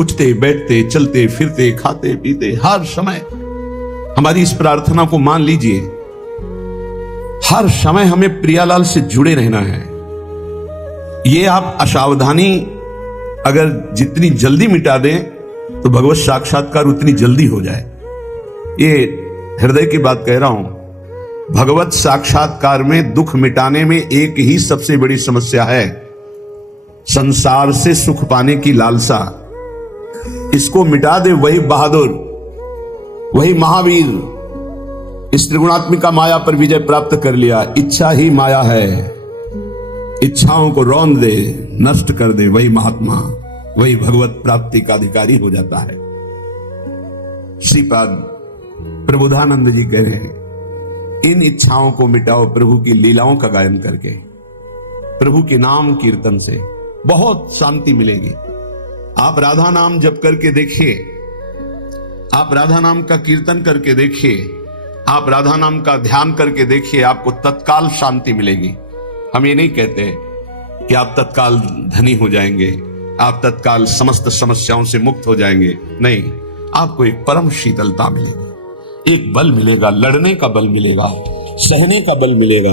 उठते बैठते चलते फिरते खाते पीते हर समय हमारी इस प्रार्थना को मान लीजिए, हर समय हमें प्रियालाल से जुड़े रहना है। ये आप असावधानी अगर जितनी जल्दी मिटा दें तो भगवत साक्षात्कार उतनी जल्दी हो जाए। ये हृदय की बात कह रहा हूं। भगवत साक्षात्कार में दुख मिटाने में एक ही सबसे बड़ी समस्या है, संसार से सुख पाने की लालसा। इसको मिटा दे वही बहादुर, वही महावीर। इस त्रिगुणात्मिका माया पर विजय प्राप्त कर लिया। इच्छा ही माया है, इच्छाओं को रौंद दे, नष्ट कर दे, वही महात्मा, वही भगवत प्राप्ति का अधिकारी हो जाता है। श्रीपाद प्रबोधानंद जी कह रहे हैं, इन इच्छाओं को मिटाओ प्रभु की लीलाओं का गायन करके, प्रभु के नाम कीर्तन से बहुत शांति मिलेगी। आप राधा नाम जप करके देखिए, आप राधा नाम का कीर्तन करके देखिए, आप राधा नाम का ध्यान करके देखिए, आपको तत्काल शांति मिलेगी। हम ये नहीं कहते कि आप तत्काल धनी हो जाएंगे, आप तत्काल समस्त समस्याओं से मुक्त हो जाएंगे, नहीं, आपको एक परम शीतलता मिलेगी, एक बल मिलेगा, लड़ने का बल मिलेगा, सहने का बल मिलेगा,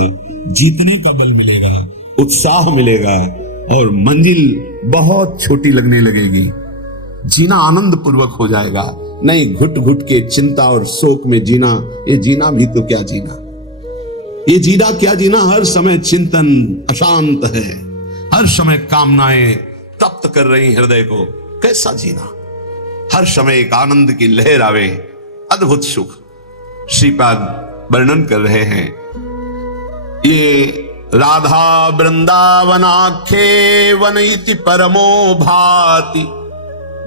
जीतने का बल मिलेगा, उत्साह मिलेगा और मंजिल बहुत छोटी लगने लगेगी। जीना आनंद पूर्वक हो जाएगा। नहीं घुट घुट के चिंता और शोक में जीना, ये जीना भी तो क्या जीना, ये जीना क्या जीना। हर समय चिंतन अशांत है, हर समय कामनाएं तप्त कर रही हृदय को, कैसा जीना। हर समय एक आनंद की लहर आवे, अद्भुत सुख। श्रीपाद वर्णन कर रहे हैं, ये राधा वृंदावनाख्ये वन इति परमो भाति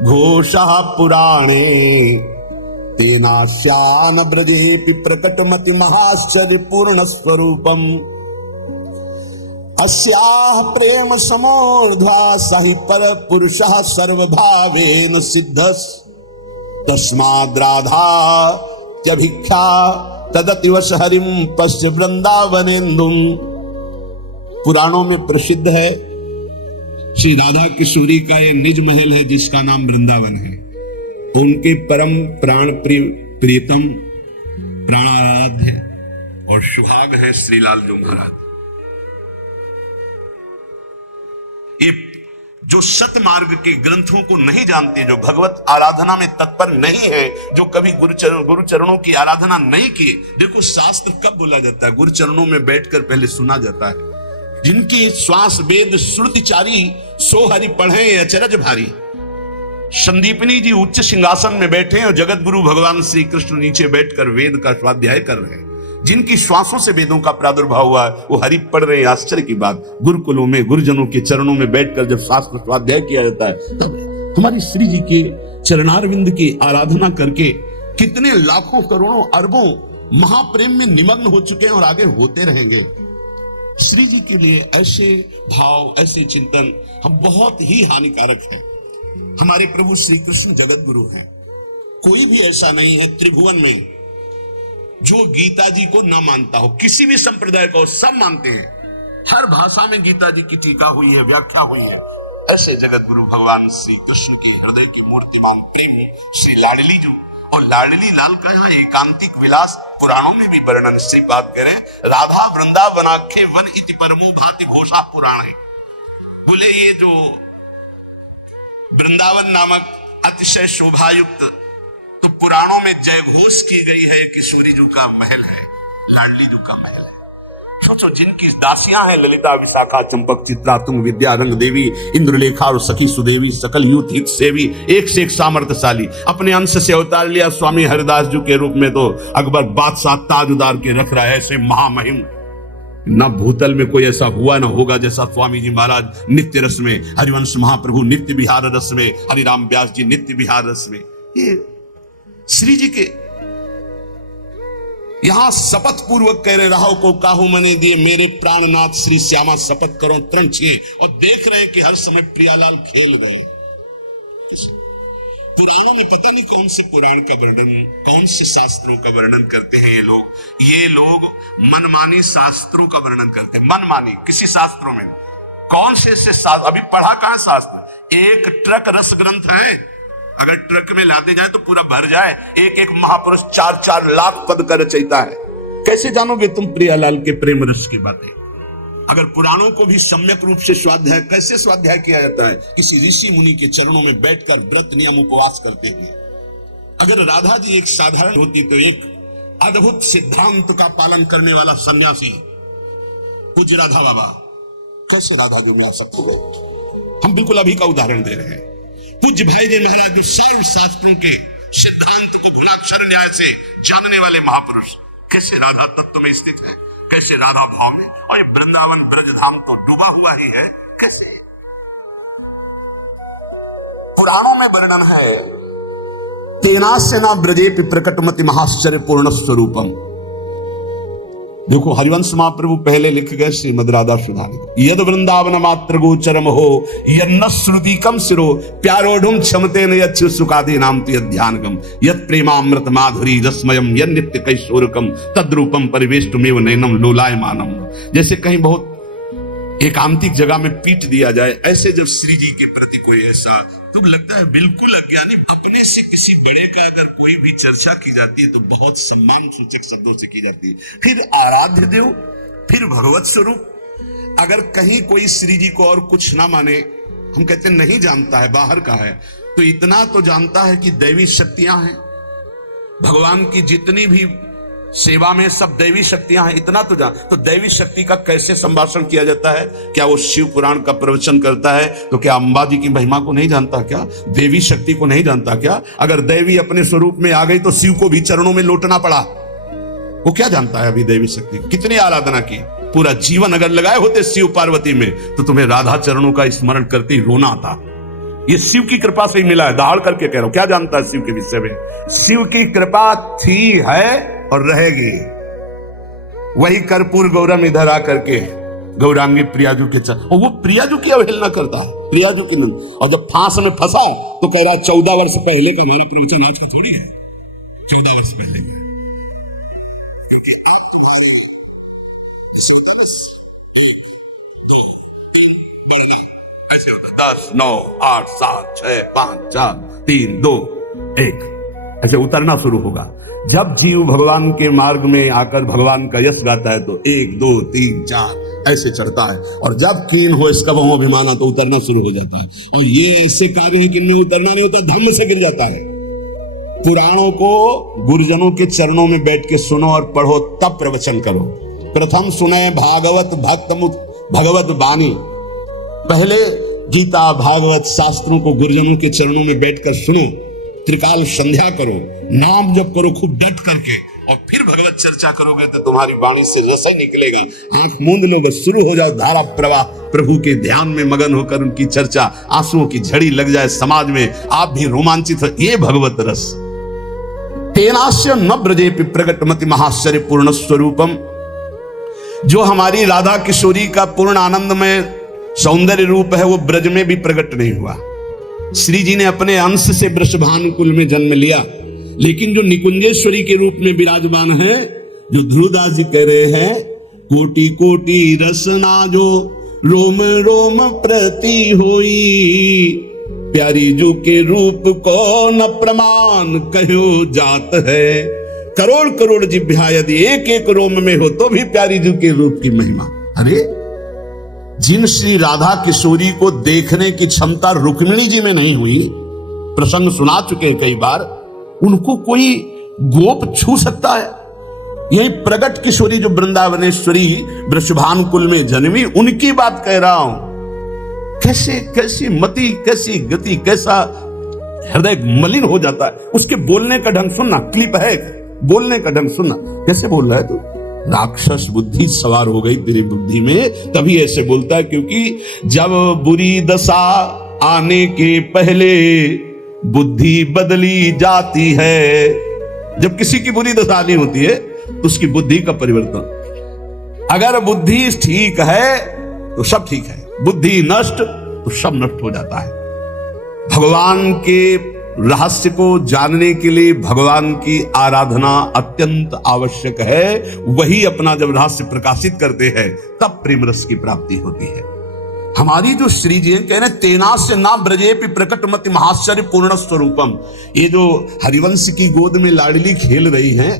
घोषः पुराणे तेनास्यान ब्रजेऽपि प्रकटमति महाश्चर्य पूर्ण स्वरूपम अस्याः प्रेम समोर्ध्वा सहि पर पुरुषः सर्वभावेन सिद्धस् तस्माद्राधा त्यभिख्या तदतिवश हरिम पश्य वृंदावनेन्दुम। पुराणों में प्रसिद्ध है श्री राधा किशोरी का यह निज महल है जिसका नाम वृंदावन है। उनके परम प्राण प्रियतम प्राणाराध्य और सुहाग है श्रीलाल जो महाराज। ये जो सत मार्ग के ग्रंथों को नहीं जानते, जो भगवत आराधना में तत्पर नहीं है, जो कभी गुरु चरणों की आराधना नहीं की। देखो शास्त्र कब बोला जाता है, गुरु चरणों में बैठकर पहले सुना जाता है। जिनकी श्वास वेद श्रुतिचारी सो हरि पढ़े अचरज भारी। संदीपनी जी उच्च सिंहासन में बैठे और जगत गुरु भगवान श्री कृष्ण नीचे बैठकर वेद का स्वाध्याय कर रहे हैं। जिनकी श्वासों से वेदों का प्रादुर्भाव हुआ वो हरि पढ़ रहे हैं। आश्चर्य की बात, गुरुकुलों में गुरुजनों के चरणों में बैठकर जब शास्त्र स्वाध्याय किया जाता है तब हमारी श्री जी के चरणारविंद की आराधना करके कितने लाखों करोड़ों अरबों महाप्रेम में निमग्न हो चुके हैं और आगे होते रहेंगे। श्री जी के लिए ऐसे भाव, ऐसे चिंतन हम बहुत ही हानिकारक हैं। हमारे प्रभु श्री कृष्ण जगत गुरु हैं। कोई भी ऐसा नहीं है त्रिभुवन में जो गीता जी को ना मानता हो। किसी भी संप्रदाय को सब मानते हैं, हर भाषा में गीता जी की टीका हुई है, व्याख्या हुई है। ऐसे जगत गुरु भगवान श्री कृष्ण के हृदय की मूर्तिमान प्रेम श्री लाडली जी और लाडली लाल का यहाँ एकांतिक विलास पुराणों में भी वर्णन से बात करें। राधा वृंदावनाख्ये वन इति परमो भाति घोषा पुराण है। बोले ये जो वृंदावन नामक अतिशय शोभायुक्त तो पुराणों में जय घोष की गई है, किशोरी जी का महल है, लाडली जी का महल है। सोचो जिनकी दासियां हैं ललिता विशाखा चंपक चित्रा तुंग विद्या रंग देवी इंद्रलेखा और सखी सुदेवी सकल यूथ हित सेवी, एक से एक सामर्थ्यशाली। अपने अंश से अवतार लिया स्वामी हरिदास जी के रूप में तो अकबर बादशाह ताज उतार के रख रहा है। ऐसे महामहिम न भूतल में कोई ऐसा हुआ न होगा जैसा स्वामी जी महाराज नित्य रस में, हरिवंश महाप्रभु नित्य विहार रस में, हरिराम व्यास जी नित्य विहार रस में। ये श्री जी के यहां शपथ पूर्वक कह रहे, राहो को काहू मने दिए मेरे प्राणनाथ श्री श्यामा शपथ करो तरण छिए। और देख रहे हैं कि हर समय प्रियालाल खेल रहे। पुराणों में पता नहीं कौन से पुराण का वर्णन, कौन से शास्त्रों का वर्णन करते हैं ये लोग मनमानी शास्त्रों का वर्णन करते हैं। मनमानी किसी शास्त्रों में कौन से शास्त्र, अभी पढ़ा कहां शास्त्र, एक ट्रक रस ग्रंथ है अगर ट्रक में लाते जाए तो पूरा भर जाए। एक एक महापुरुष 4-4 लाख पद का रचयिता है। कैसे जानोगे तुम प्रियालाल के प्रेम रस की बातें? अगर पुराणों को भी सम्यक रूप से स्वाध्याय, कैसे स्वाध्याय किया जाता है? किसी ऋषि मुनि के चरणों में बैठकर व्रत नियम उपवास करते हुए। अगर राधा जी एक साधारण होती तो एक अद्भुत सिद्धांत का पालन करने वाला सन्यासी पूज्य राधा बाबा कैसे राधा जी में आ सकते गए? हम बिल्कुल अभी का उदाहरण दे रहे हैं। पूज्य भाई जी महाराज जो सर्व शास्त्रों के सिद्धांत को गुणाक्षर न्याय से जानने वाले महापुरुष कैसे राधा तत्व में स्थित है, कैसे राधा भाव में। और ये वृंदावन ब्रजधाम तो डूबा हुआ ही है। कैसे? पुराणों में वर्णन है, तेनास्य न ब्रजे प्रकटमति महाश्चर्य पूर्ण स्वरूपम। देखो हरिवंश महाप्रभु पहले लिख गए श्रीमद राधा सुधारिका, यद वृंदावन मात्र गोचरम हो यन्न श्रुतिकम सिरो प्यारोढ़ुम क्षमते न यच्छु सुखादि नाम तु ध्यानगम यद प्रेमामृत माधुरी रसमयम यद नित्य कैशोरकम तद्रूपम परिवेष्टुमेव नयनम लोलायमानम। जैसे कहीं बहुत एकांतिक जगह में पीट दिया जाए, ऐसे जब श्री जी के प्रति कोई ऐसा तो लगता है बिल्कुल अज्ञानी। अपने से किसी बड़े का अगर कोई भी चर्चा की जाती है तो बहुत सम्मान सूचक शब्दों से की जाती है। फिर आराध्य देव, फिर भगवत स्वरूप। अगर कहीं कोई श्री जी को और कुछ ना माने, हम कहते नहीं जानता है, बाहर का है, तो इतना तो जानता है कि दैवी शक्तियां हैं। भगवान की जितनी भी सेवा में सब दैवी शक्तियां हैं, इतना तो जान। तो दैवी शक्ति का कैसे संभाषण किया जाता है? क्या वो शिव पुराण का प्रवचन करता है तो क्या अंबा जी की महिमा को नहीं जानता क्या? देवी शक्ति को नहीं जानता क्या? अगर देवी अपने स्वरूप में आ गई तो शिव को भी चरणों में लौटना पड़ा। वो क्या जानता है अभी देवी शक्ति? कितनी आराधना की, पूरा जीवन अगर लगाए होते शिव पार्वती में तो तुम्हें राधा चरणों का स्मरण करते ही रोना आता। ये शिव की कृपा से ही मिला है, दहाड़ करके कह रहा हूं। क्या जानता है शिव के विषय में? शिव की कृपा थी, है और रहेगी। वही कर्पूर गौरम इधर आकर के गौरांगी प्रियाजू के चरण, और वो प्रियाजू की अवहेलना करता है, प्रियाजू की नंद। और जब फांस में फंसा तो कह रहा 14 वर्ष पहले का हमारा प्रवचन आज का थोड़ी है, 14 वर्ष पहले का। 10, 9, 8, 7, 6, 5, 4, 3, 2, 1 ऐसे उतरना शुरू होगा। जब जीव भगवान के मार्ग में आकर भगवान का यश गाता है तो 1, 2, 3, 4 ऐसे चढ़ता है। और जब कीन हो इसका बहु अभिमाना तो उतरना शुरू हो जाता है। और ये ऐसे कार्य है कि इनमें उतरना नहीं होता, धम्म से गिर जाता है। पुराणों को गुरुजनों के चरणों में बैठ के सुनो और पढ़ो, तब प्रवचन करो। प्रथम सुने भागवत भक्त भगवत वाणी। पहले गीता भागवत शास्त्रों को गुरुजनों के चरणों में बैठकर सुनो, त्रिकाल संध्या करो, नाम जप करो खूब डट करके, और फिर भगवत चर्चा करोगे तो तुम्हारी वाणी से रस ही निकलेगा। आंख मूंद लो, बस शुरू हो जाए धारा प्रवाह, प्रभु के ध्यान में मगन होकर उनकी चर्चा, आंसुओं की झड़ी लग जाए समाज में, आप भी रोमांचित हो। ये भगवत रस। तेनास्य न ब्रजे प्रगटमति महाश्चर्य पूर्ण स्वरूपम। जो हमारी राधा किशोरी का पूर्ण आनंद में सौंदर्य रूप है वो ब्रज में भी प्रकट नहीं हुआ। श्री जी ने अपने अंश से वृषभानुकुल में जन्म लिया, लेकिन जो निकुंजेश्वरी के रूप में विराजमान है, जो ध्रुवदास जी कह रहे हैं, कोटि कोटि रसना जो रोम रोम प्रति होई, प्यारी जो के रूप को न प्रमाण कहो जात है। करोड़ करोड़ जिभ्या यदि एक एक रोम में हो तो भी प्यारी जी के रूप की महिमा। अरे जिन श्री राधा किशोरी को देखने की क्षमता रुक्मिणी जी में नहीं हुई, प्रसंग सुना चुके कई बार, उनको कोई गोप छू सकता है? यही प्रगट किशोरी जो वृंदावनेश्वरी वृषभानुकुल में जन्मी, उनकी बात कह रहा हूं। कैसे कैसी मति, कैसी गति, कैसा हृदय मलिन हो जाता है। उसके बोलने का ढंग सुनना, क्लिप है, बोलने का ढंग सुनना। कैसे बोल रहा है तू? राक्षस बुद्धि सवार हो गई तेरी बुद्धि में, तभी ऐसे बोलता है। क्योंकि जब बुरी दशा आने के पहले बुद्धि बदली जाती है। जब किसी की बुरी दशा आनी होती है तो उसकी बुद्धि का परिवर्तन। अगर बुद्धि ठीक है तो सब ठीक है, बुद्धि नष्ट तो सब नष्ट हो जाता है। भगवान के रहस्य को जानने के लिए भगवान की आराधना अत्यंत आवश्यक है। वही अपना जब रहस्य प्रकाशित करते हैं तब प्रेम रस की प्राप्ति होती है। हमारी जो श्री जी हैं, कह रहे तेनास्य ना ब्रजेपि प्रकटमति महाश्चर्य पूर्ण स्वरूपम। ये जो हरिवंश की गोद में लाडली खेल रही हैं,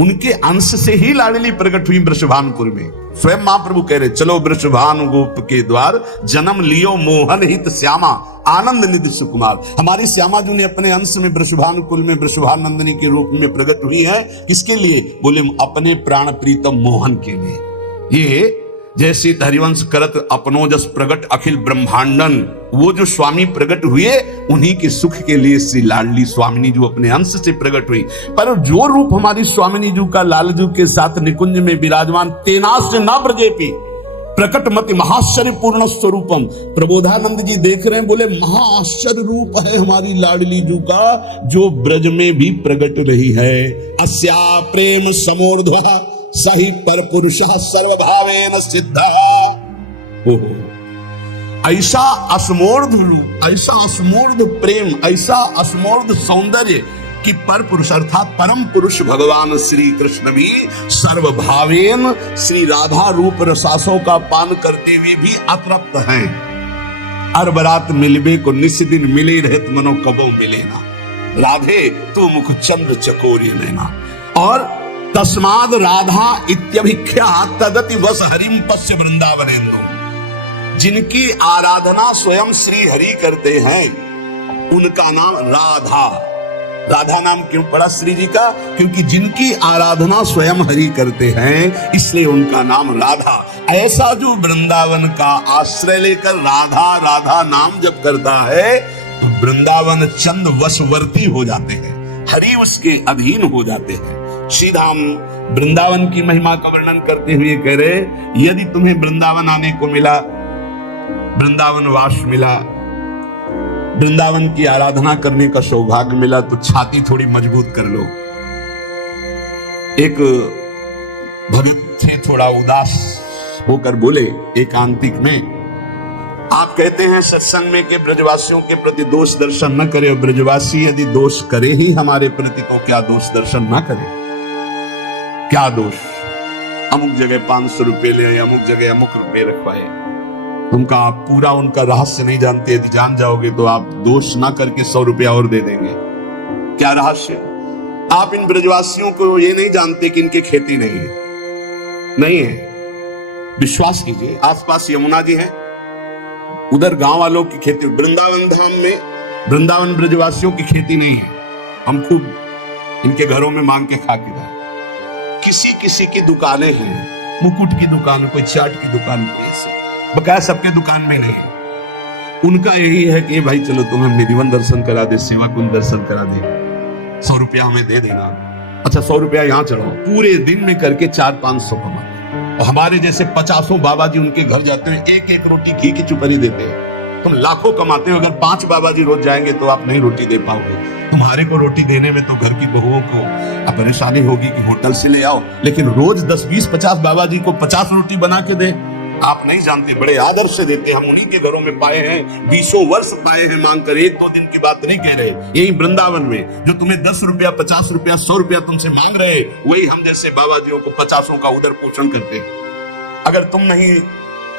उनके अंश से ही लाडली प्रकट हुई वृषभानुपुर में। स्वयं महाप्रभु कह रहे चलो वृषभानु गोप के द्वार, जन्म लियो मोहन हित श्यामा आनंद निधि सुकुमार। हमारी श्यामा जी ने अपने अंश में वृषभानुकुल में वृषभानंदिनी के रूप में प्रकट हुई है। किसके लिए? बोले अपने प्राण प्रीतम मोहन के लिए। ये जैसे हरिवंश करत अपनो जस प्रगट अखिल ब्रह्मांडन, वो जो स्वामी प्रकट हुए उन्हीं के सुख के लिए श्री लाडली स्वामिनी जो अपने अंश से प्रकट हुई। पर जो रूप हमारी स्वामिनी जी का लालजू के साथ निकुंज में विराजमान, तेनास्य ना ब्रजेपि प्रकटमति महाश्चर्य पूर्ण स्वरूपम। प्रबोधानंद जी देख रहे हैं, बोले महाआश्चर्य रूप है हमारी लाडली जू का, जो ब्रज में भी प्रकट रही है। अस्या प्रेम समोर्ध्व सही पर पुरुष सर्वभावेन सिद्ध। ऐसा असमोर्ध रूप, ऐसा असमोर्ध प्रेम, ऐसा असमोर्ध सौंदर्य कि पर पुरुष अर्थात परम पुरुष भगवान श्री कृष्ण भी सर्वभावेन श्री राधा रूप रसासों का पान करते हुए भी अतृप्त हैं। अरबरात मिलबे को निस दिन मिले रहत मनो कबो मिले ना, राधे तू मुख चंद्र चकोरी नैना। और तस्माद राधा इत्यभिख्या तदति वस हरिम पश्य वृंदावनेन्दु। जिनकी आराधना स्वयं श्री हरि करते हैं उनका नाम राधा। राधा नाम क्यों पड़ा श्री जी का? क्योंकि जिनकी आराधना स्वयं हरि करते हैं इसलिए उनका नाम राधा। ऐसा जो वृंदावन का आश्रय लेकर राधा राधा नाम जब करता है तो वृंदावन चंद वशवर्ती हो जाते हैं, हरि उसके अधीन हो जाते हैं। सीधा हम वृंदावन की महिमा का वर्णन करते हुए कह रहे, यदि तुम्हें वृंदावन आने को मिला, वृंदावन वास मिला, वृंदावन की आराधना करने का सौभाग्य मिला, तो छाती थोड़ी मजबूत कर लो। एक भक्त थे थोड़ा उदास होकर बोले एकांतिक में, आप कहते हैं सत्संग में कि ब्रजवासियों के प्रति दोष दर्शन न करे। ब्रजवासी यदि दोष करे ही हमारे प्रति तो क्या दोष दर्शन न करे? क्या दोष? अमुक जगह 500 रुपए ले, अमुक जगह अमुक रुपए रखवाए। उनका आप पूरा उनका रहस्य नहीं जानते, यदि जान जाओगे तो आप दोष ना करके 100 रुपया और दे देंगे। क्या रहस्य? आप इन ब्रजवासियों को ये नहीं जानते कि इनके खेती नहीं है, नहीं है। विश्वास कीजिए, आसपास यमुना जी है, उधर गांव वालों की खेती। वृंदावन धाम में वृंदावन ब्रजवासियों की खेती नहीं है। हम खुद इनके घरों में मांग के खा के गए। किसी किसी की दुकानें हैं, मुकुट की दुकान, कोई चाट की दुकान, कोई ऐसे, बकाया सबके दुकान में नहीं। उनका यही है कि भाई चलो तुम्हें निधिवन दर्शन करा दे, सेवा कुंज दर्शन करा दे, 100 रुपया हमें दे देना। अच्छा 100 रुपया यहाँ चढ़ाओ, पूरे दिन में करके 400-500 कमाते। और हमारे जैसे 50 बाबा जी उनके घर जाते हैं, एक एक रोटी घी की चुपरी देते हैं। तुम लाखों कमाते हो, अगर 5 बाबा जी रोज जाएंगे तो आप नहीं रोटी दे पाओगे। तुम्हारे को रोटी देने में तो घर की बहुओं को परेशानी होगी कि होटल से ले आओ, लेकिन रोज 10, 20, 50 बाबा जी को 50 रोटी बना के दे। आप नहीं जानते, बड़े आदर से देते। हम उन्हीं के घरों में पाए हैं, 20 वर्ष पाए हैं मांग कर। 1-2 दिन की बात नहीं कह रहे। यही वृंदावन में जो तुम्हें 10 रुपया, 50 रुपया, 100 रुपया तुमसे मांग रहे, वही हम जैसे बाबा जियों को 50 का उदर पोषण करते हैं। अगर तुम नहीं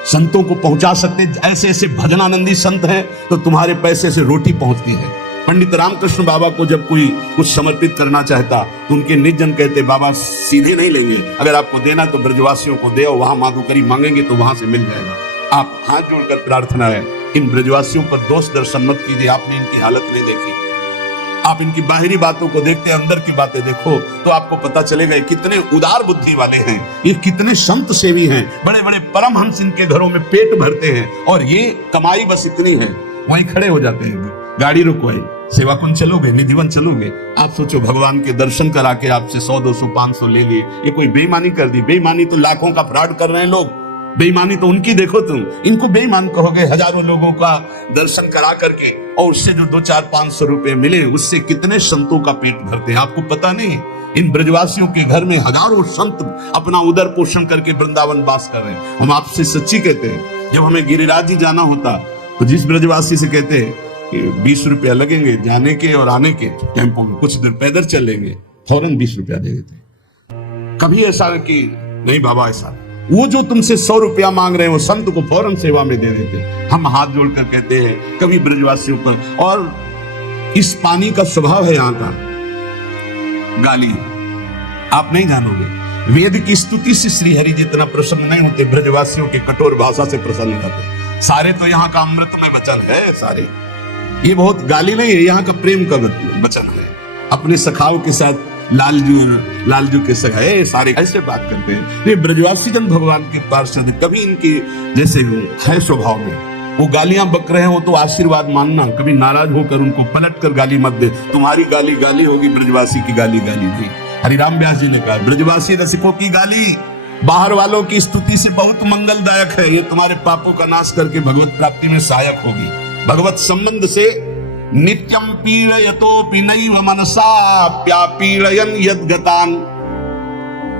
संतों को पहुंचा सकते, ऐसे ऐसे भजनानंदी संत हैं, तो तुम्हारे पैसे से रोटी पहुंचती है। पंडित रामकृष्ण बाबा को जब कोई कुछ समर्पित करना चाहता तो उनके निज जन कहते, बाबा सीधे नहीं लेंगे, अगर आपको देना तो ब्रजवासियों को दे, वहां माधुकरी मांगेंगे तो वहां से मिल जाएगा। आप हाथ जोड़कर प्रार्थना है, इन ब्रजवासियों पर दोष दर्शन मत कीजिए। आपने इनकी हालत नहीं देखी, आप इनकी बाहरी बातों को देखते, अंदर की बातें देखो तो आपको पता चलेगा कितने उदार बुद्धि वाले हैं, ये कितने संत सेवी हैं। बड़े बड़े परमहंस इनके घरों में पेट भरते हैं, और ये कमाई बस इतनी है, वहीं खड़े हो जाते हैं। गाड़ी रुकवाई, सेवा कुंज चलोगे, निधिवन चलोगे। आप सोचो भगवान के दर्शन करा के आपसे 100, 200, 500 ले लिए, ये कोई बेईमानी कर दी? बेईमानी तो लाखों का फ्रॉड कर रहे हैं लोग। बेईमानी तो उनकी देखो तुम, इनको बेईमान कहोगे। हजारों लोगों का दर्शन करा करके और उससे जो 2, 4, 500 रुपए मिले, उससे कितने संतों का पेट भरते हैं, आपको पता नहीं। इन ब्रजवासियों के घर में हजारों संत अपना उदर पोषण करके वृंदावन वास कर रहे हैं। हम आपसे सच्ची कहते हैं, जब हमें गिरिराज जी जाना होता तो जिस ब्रजवासी से कहते हैं 20 रुपया लगेंगे जाने के और आने के, टेम्पो में कुछ देर पैदल चलेंगे, फौरन 20 रुपया दे देते। कभी ऐसा कि नहीं बाबा ऐसा वो जो तुमसे 100 रुपया मांग रहे हैं वो संत को फौरन सेवा में दे देते। हम हाथ जोड़कर कहते हैं कभी ब्रजवासियों पर, और इस पानी का स्वभाव है यहाँ का गाली, आप नहीं जानोगे। वेद की स्तुति से श्री हरि जितना प्रसन्न नहीं होते, ब्रजवासियों की कठोर भाषा से प्रसन्न होते। सारे तो यहाँ का अमृतमय वचन है, सारे ये बहुत गाली नहीं है, यहाँ का प्रेम का वचन है। अपने सखाओं के साथ लालजू के सखाए सारे ऐसे बात करते हैं। ये ब्रजवासी जन भगवान के पार्षद, कभी इनके जैसे है स्वभाव में। वो गालियां बक रहे हो तो आशीर्वाद मानना, कभी नाराज होकर उनको पलट कर गाली मत दे। तुम्हारी गाली गाली होगी, ब्रजवासी की गाली गाली नहीं। हरिराम व्यास जी ने कहा ब्रजवासी रसिकों की गाली बाहर वालों की स्तुति से बहुत मंगलदायक है, ये तुम्हारे पापों का नाश करके भगवत प्राप्ति में सहायक होगी। भगवत संबंध से नित्यम पीड़यतोपि नैव मनसा प्यापीड़यन् यद्गतान्।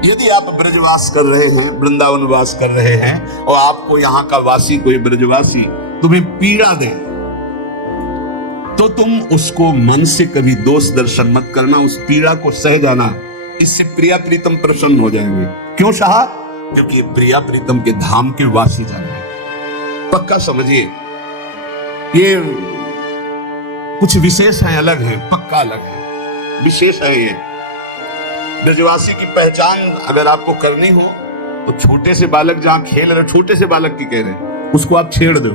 यदि आप ब्रजवास कर रहे हैं, वृंदावन वास कर रहे हैं, और आपको यहाँ का वासी कोई ब्रजवासी तुम्हें पीड़ा दे, तो तुम उसको मन से कभी दोष दर्शन मत करना, उस पीड़ा को सह जाना। इससे प्रिया प्रीतम प्रसन्न हो जाएंगे। क्यों शाह? क्योंकि प्रिया प्रीतम के धाम के वासी जान है। पक्का समझिए, ये कुछ विशेष है, अलग है, पक्का अलग है, विशेष है। ये ब्रजवासी की पहचान अगर आपको करनी हो तो छोटे से बालक जहां खेल रहे, छोटे से बालक की कह रहे हैं, उसको आप छेड़ दो,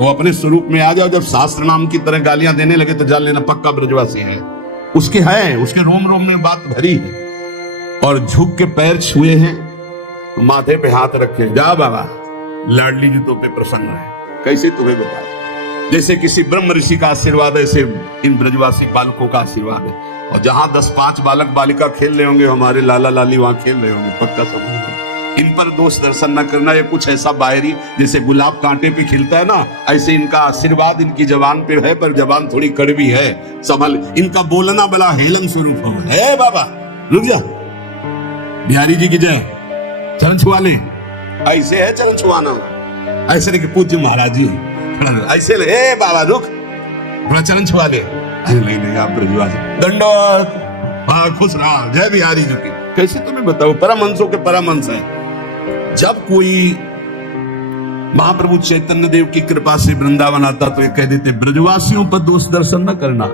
वो अपने स्वरूप में आ जाओ। जब शास्त्र नाम की तरह गालियां देने लगे तो जान लेना पक्का ब्रजवासी है। उसके रोम रोम में बात भरी है। और झुक के पैर छुए हैं तो माथे पे हाथ रखे, जा बाबा लाडली जी तो पे प्रसन्न है। कैसे तुम्हें बताए, जैसे किसी ब्रह्म ऋषि का आशीर्वाद है, ऐसे इन ब्रजवासी बालकों का आशीर्वाद है। और जहां 10-5 बालक बालिका खेल रहे होंगे, हमारे लाला लाली वहां खेल रहे होंगे, पक्का समझ इन पर दोष दर्शन न करना। ये कुछ ऐसा बाहरी, जैसे गुलाब कांटे पे खिलता है ना, ऐसे इनका आशीर्वाद इनकी जबान पे है, पर जबान थोड़ी कड़वी है, संभल। इनका बोलना बड़ा हेलन स्वरूप है। बाबा रुक जा, बिहारी जी की जय, चरण छुआ ले। ऐसे है चरण छुआना, ऐसे नहीं कि पूज्य महाराज जी, ऐसे ले, ए बाबा रुक, थोड़ा चरण छुआ ले। नहीं आप ब्रजवासी, दंडोत, खुश रहा, जय बिहारी जी की। कैसे तुम्हें बताओ, परमहंसों के परमहंस है। जब कोई महाप्रभु चैतन्य देव की कृपा से वृंदावन आता तो ये कह देते ब्रजवासियों पर दोष दर्शन न करना।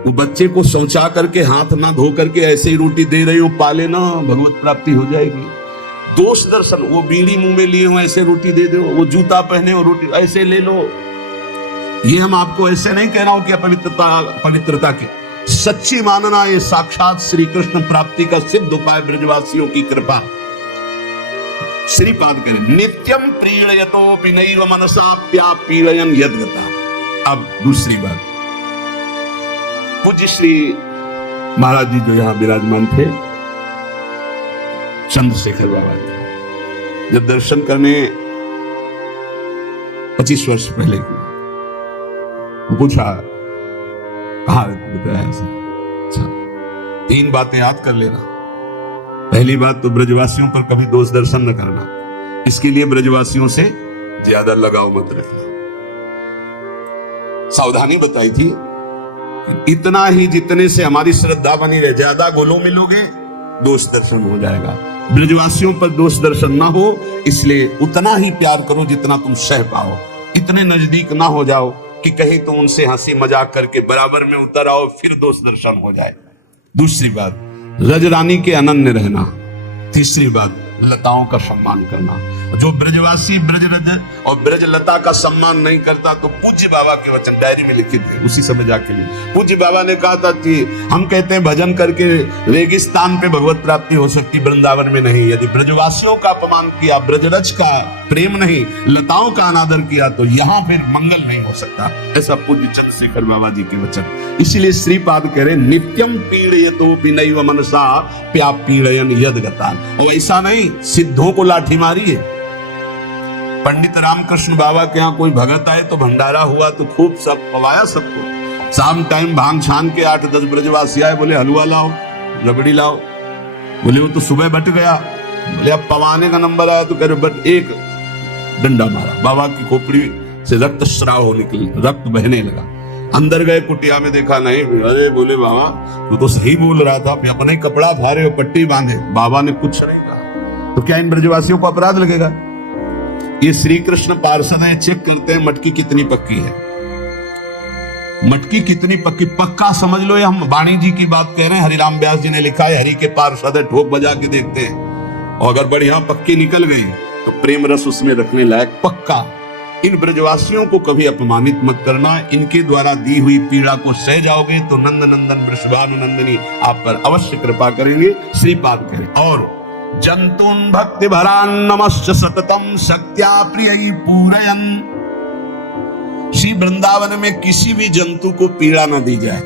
वो बच्चे को शौचा करके हाथ ना धो करके ऐसे ही रोटी दे रही हो, पाले ना, भगवत प्राप्ति हो जाएगी। दोष दर्शन, वो बीड़ी मुंह में लिए हो ऐसे रोटी दे दो, वो जूता पहने हो रोटी ऐसे ले लो। ये हम आपको ऐसे नहीं कह रहा हूं कि पवित्रता की, सच्ची मानना, ये साक्षात श्री कृष्ण प्राप्ति का सिद्ध उपाय ब्रजवासियों की कृपा। श्रीपाद करें नित्यम प्रीणयतोपि नैव मनसा प्यापीड़यन् यद्गता। अब दूसरी बात, पूज्य श्री महाराज जी जो यहां विराजमान थे, चंद्रशेखर बाबा जी, जब दर्शन करने 25 वर्ष पहले पूछा कहा बताया, अच्छा 3 बातें याद कर लेना। पहली बात तो ब्रजवासियों पर कभी दोष दर्शन न करना, इसके लिए ब्रजवासियों से ज्यादा लगाव मत रखना। सावधानी बताई थी, इतना ही जितने से हमारी श्रद्धा बनी रहे, ज्यादा गोलों मिलोगे दोष दर्शन हो जाएगा। ब्रजवासियों पर दोष दर्शन ना हो, इसलिए उतना ही प्यार करो जितना तुम सह पाओ। इतने नजदीक ना हो जाओ कि कहीं तुम उनसे हंसी मजाक करके बराबर में उतर आओ, फिर दोष दर्शन हो जाए। दूसरी बात, रजरानी के अनन्य रहना। तीसरी बात, लताओं का सम्मान करना। जो ब्रजवासी ब्रजरज और ब्रजलता का सम्मान नहीं करता तो पूज्य बाबा के वचन डायरी में लिखित है, उसी समय जाके लिए पूज्य बाबा ने कहा था कि हम कहते हैं भजन करके रेगिस्तान पे भगवत प्राप्ति हो सकती, वृंदावन में नहीं। यदि ब्रजवासियों का अपमान किया, ब्रजरज का प्रेम नहीं, लताओं का अनादर किया, तो यहाँ फिर मंगल नहीं हो सकता। ऐसा पूज्य चंद्रशेखर बाबा जी के वचन। इसलिए श्रीपाद कह रहे नित्यम पीड़यतोपि नैव मनसा प्यापीड़यन् यद्गता। और ऐसा नहीं सिद्धों को लाठी मारी है। पंडित रामकृष्ण बाबा के यहाँ कोई भगत आए तो भंडारा हुआ तो खूब सब पवाया सबको। शाम टाइम भांग छान के 8-10 ब्रजवासी आए, बोले हलवा लाओ, रबड़ी लाओ। बोले वो तो सुबह बट गया। बोले अब पवाने का नंबर आया तो कह रहे बट एक डंडा मारा, बाबा की खोपड़ी से रक्त स्राव निकल, रक्त बहने लगा। अंदर गए, कुटिया में देखा नहीं। अरे बोले बाबा तू तो सही बोल रहा था, अपने कपड़ा फाड़े और पट्टी बांधे। बाबा ने कुछ नहीं कहा। तो क्या इन ब्रजवासियों को अपराध लगेगा? ये श्री कृष्ण पार्षद है, चेक करते हैं मटकी कितनी पक्की है। मटकी कितनी पक्की, पक्का समझ लो। ये हम वाणी जी की बात कह रहे हैं, हरिराम व्यास जी ने लिखा है, हरि के पार्षद है, ठोक बजा के देखते हैं, और अगर बढ़िया पक्की निकल गई तो प्रेम रस उसमें रखने लायक पक्का। इन ब्रजवासियों को कभी अपमानित मत करना। इनके द्वारा दी हुई पीड़ा को सह जाओगे तो नंद नंदन वृषभानुनंदनी आप पर अवश्य कृपा करेंगे, श्रीपाद करें। और जंतून भक्ति भरान नमश्च सततम सत्या प्रिय पूरयन। श्री वृंदावन में किसी भी जंतु को पीड़ा न दी जाए।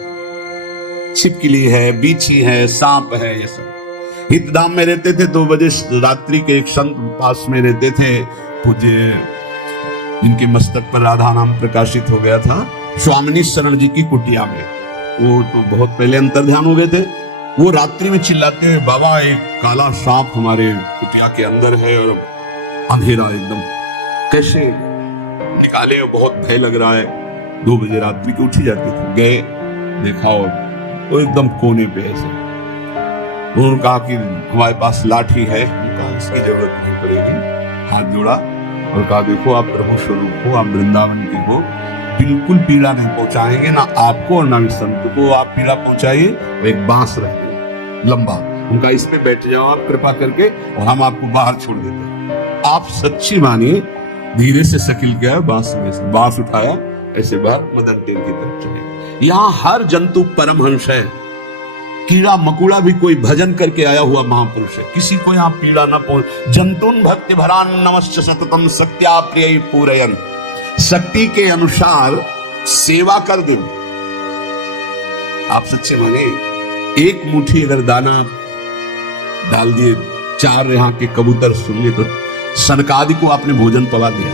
छिपकली है, बीछी है, सांप है, ये सब। हितधाम में रहते थे, 2 बजे रात्रि के एक संत पास में रहते थे, पूज्य, इनके मस्तक पर राधा नाम प्रकाशित हो गया था, स्वामिनी शरण जी की कुटिया में। वो तो बहुत पहले अंतर्ध्यान हो गए थे। वो रात्रि में चिल्लाते हैं, बाबा एक काला सांप हमारे कुटिया के अंदर है और अंधेरा एकदम, कैसे निकाले, बहुत भय लग रहा है। 2 बजे रात्रि को उठी जाते थे। गए, देखा और तो एकदम कोने पे ऐसे। उन्होंने कहा कि हमारे पास लाठी है, कहा इसकी जरूरत नहीं पड़ेगी। हाथ जोड़ा और कहा, देखो आप प्रभु स्वरूप हो, आप वृंदावन के हो, बिल्कुल पीड़ा नहीं पहुंचाएंगे, ना आपको और ना इस संत को आप पीड़ा पहुंचाइए। एक बांस रहे लंबा, उनका इस पे बैठ जाओ आप कृपा करके, और हम आपको बाहर छोड़ देते हैं। आप सच्ची मानिए, धीरे से सकिल गया, बांस में से बांस उठाया, ऐसे बाहर मदन टेर की तरफ चले। यहाँ हर जंतु परमहंस है, कीड़ा मकुड़ा भी कोई भजन करके आया हुआ महापुरुष है, किसी को यहाँ पीड़ा न पहुंच। जंतुन भक्ति भरान नमश्च सततम सत्या प्रिय पूरयन। शक्ति के अनुसार सेवा कर दो। आप सच्चे माने, एक मुट्ठी अगर दाना डाल दिए, 4 यहाँ के कबूतर सुन लिए तो सनकादि को आपने भोजन पवा दिया।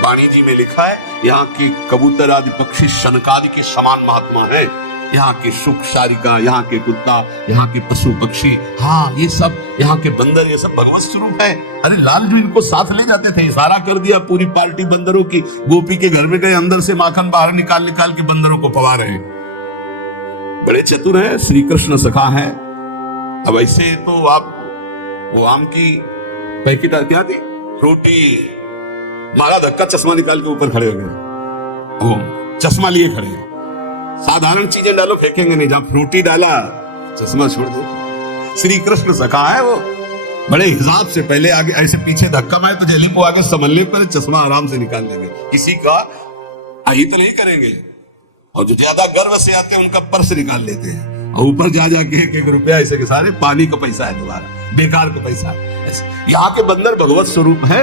वाणी जी में लिखा है, यहाँ के कबूतर आदि पक्षी सनकादि के समान महात्मा है। यहाँ के सुख सारिका, यहाँ के कुत्ता, यहाँ के पशु पक्षी, हाँ ये सब, यहाँ के बंदर, ये सब भगवत स्वरूप है। अरे लाल जो इनको साथ ले जाते थे, इशारा कर दिया, पूरी पार्टी बंदरों की गोपी के घर में गए, अंदर से माखन बाहर निकाल निकाल के बंदरों को पवा रहे। बड़े चतुर है, श्री कृष्ण सखा है। अब ऐसे तो आप वो आम की पैकेट क्या थी, रोटी, मारा धक्का, चश्मा निकाल के ऊपर खड़े हो गए, वो चश्मा लिए खड़े हैं। साधारण चीजें डालो फेंकेंगे नहीं, जहां फ्रूटी डाला चश्मा छोड़ दो। श्री कृष्ण सखा है वो, बड़े हिसाब से पहले आगे ऐसे पीछे धक्का मारे तो जल्दी को आगे संभलने पर चश्मा आराम से निकाल देंगे, किसी का अहित नहीं करेंगे। और जो ज्यादा गर्व से आते हैं उनका पर्स निकाल लेते हैं, और ऊपर जा जाके 1 रुपया ऐसे के सारे पानी का पैसा है, तुम्हारा बेकार का पैसा है। यहाँ के बंदर भगवत स्वरूप है,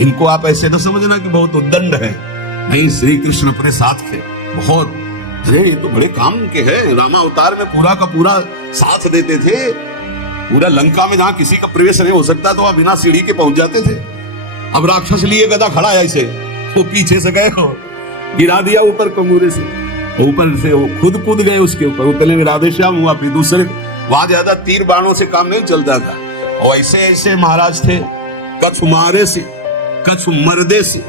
इनको आप ऐसे न समझना कि बहुत उद्दंड है, नहीं, श्री कृष्ण अपने साथ थे बहुत। अरे ये तो बड़े काम के हैं, रामा अवतार में पूरा का पूरा साथ देते थे। पूरा लंका में जहां किसी का प्रवेश नहीं हो सकता तो वहां बिना सीढ़ी के पहुंच जाते थे। अब राक्षस लिए गदा खड़ा है ऐसे, वो पीछे से गए हो, गिरा दिया ऊपर कंगूरे से, ऊपर से वो खुद कूद गए उसके ऊपर, उतने में राधे श्याम हुआ। फिर दूसरे, वहां ज्यादा तीर बाणों से काम नहीं चलता था, और ऐसे ऐसे महाराज थे, कछु मारे से, कछु मर्दे से,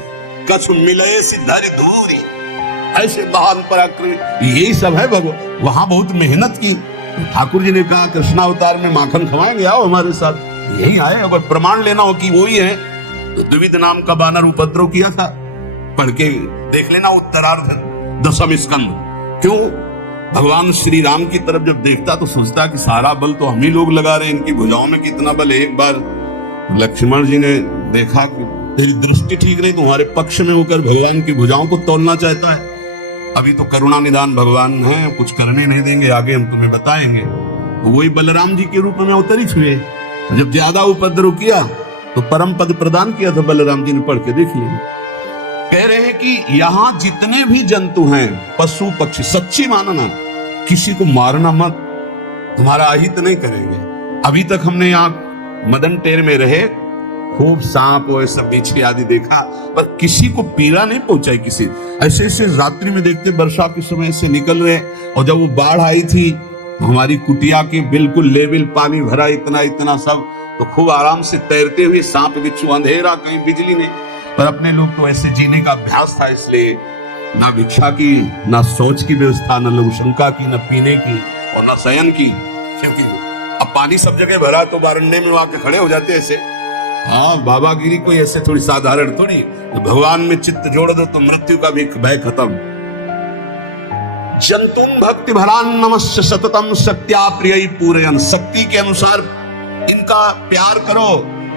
कछु मिलए से धरि धूरी, ऐसे महान पराक्रमी, यही सब है भगवान। वहां बहुत मेहनत की। ठाकुर जी ने कहा कृष्णावतार में माखन खवाएंगे, आओ हमारे साथ, यही आए। अगर प्रमाण लेना हो कि वही है तो द्विविध नाम का बानर उपद्रव किया था, पढ़ के देख लेना, उत्तरार्ध 10वें स्कंद। क्यों? भगवान श्री राम की तरफ जब देखता तो सोचता कि सारा बल तो हम ही लोग लगा रहे हैं, इनकी भुजाओं में कितना बल है। एक बार लक्ष्मण जी ने देखा कि तेरी दृष्टि ठीक नहीं, तुम्हारे पक्ष में होकर भगवान की भुजाओं को तोड़ना चाहता है। अभी तो करुणा निदान भगवान है, कुछ करने नहीं देंगे, आगे हम तुम्हें बताएंगे। तो वही बलराम जी के रूप में अवतरित हुए। जब ज्यादा उपद्रव किया तो परम पद प्रदान किया था बलराम जी ने, पढ़ के देख लिया। कह रहे हैं कि यहाँ जितने भी जंतु हैं, पशु पक्षी, सच्ची मानना, किसी को मारना मत, तुम्हारा अहित नहीं करेंगे। अभी तक हमने यहाँ मदन टेर में रहे, खूब सांप और सब बिच्छी आदि देखा, पर किसी को पीड़ा नहीं पहुंचाई। किसी ऐसे ऐसे रात्रि में देखते, वर्षा के समय से निकल रहे, और जब वो बाढ़ आई थी हमारी कुटिया के बिल्कुल लेवल पानी भरा, इतना इतना सब, तो खूब आराम से तैरते हुए सांप बिच्छू, अंधेरा, कहीं बिजली नहीं। पर अपने लोग तो ऐसे जीने का अभ्यास था, इसलिए ना भिक्षा की, ना सोच की व्यवस्था, न लघुशंका की, न पीने की और न शयन की। क्योंकि अब पानी सब जगह भरा तो बारंडे में आके खड़े हो जाते ऐसे। हाँ, बाबागिरी कोई ऐसे थोड़ी साधारण थोड़ी, तो भगवान में चित्त जोड़ दो तो मृत्यु का भी भय खत्म। जंतुम भक्ति भरान नमस्य सततम सत्या प्रिय पूरयन, शक्ति के अनुसार इनका प्यार करो,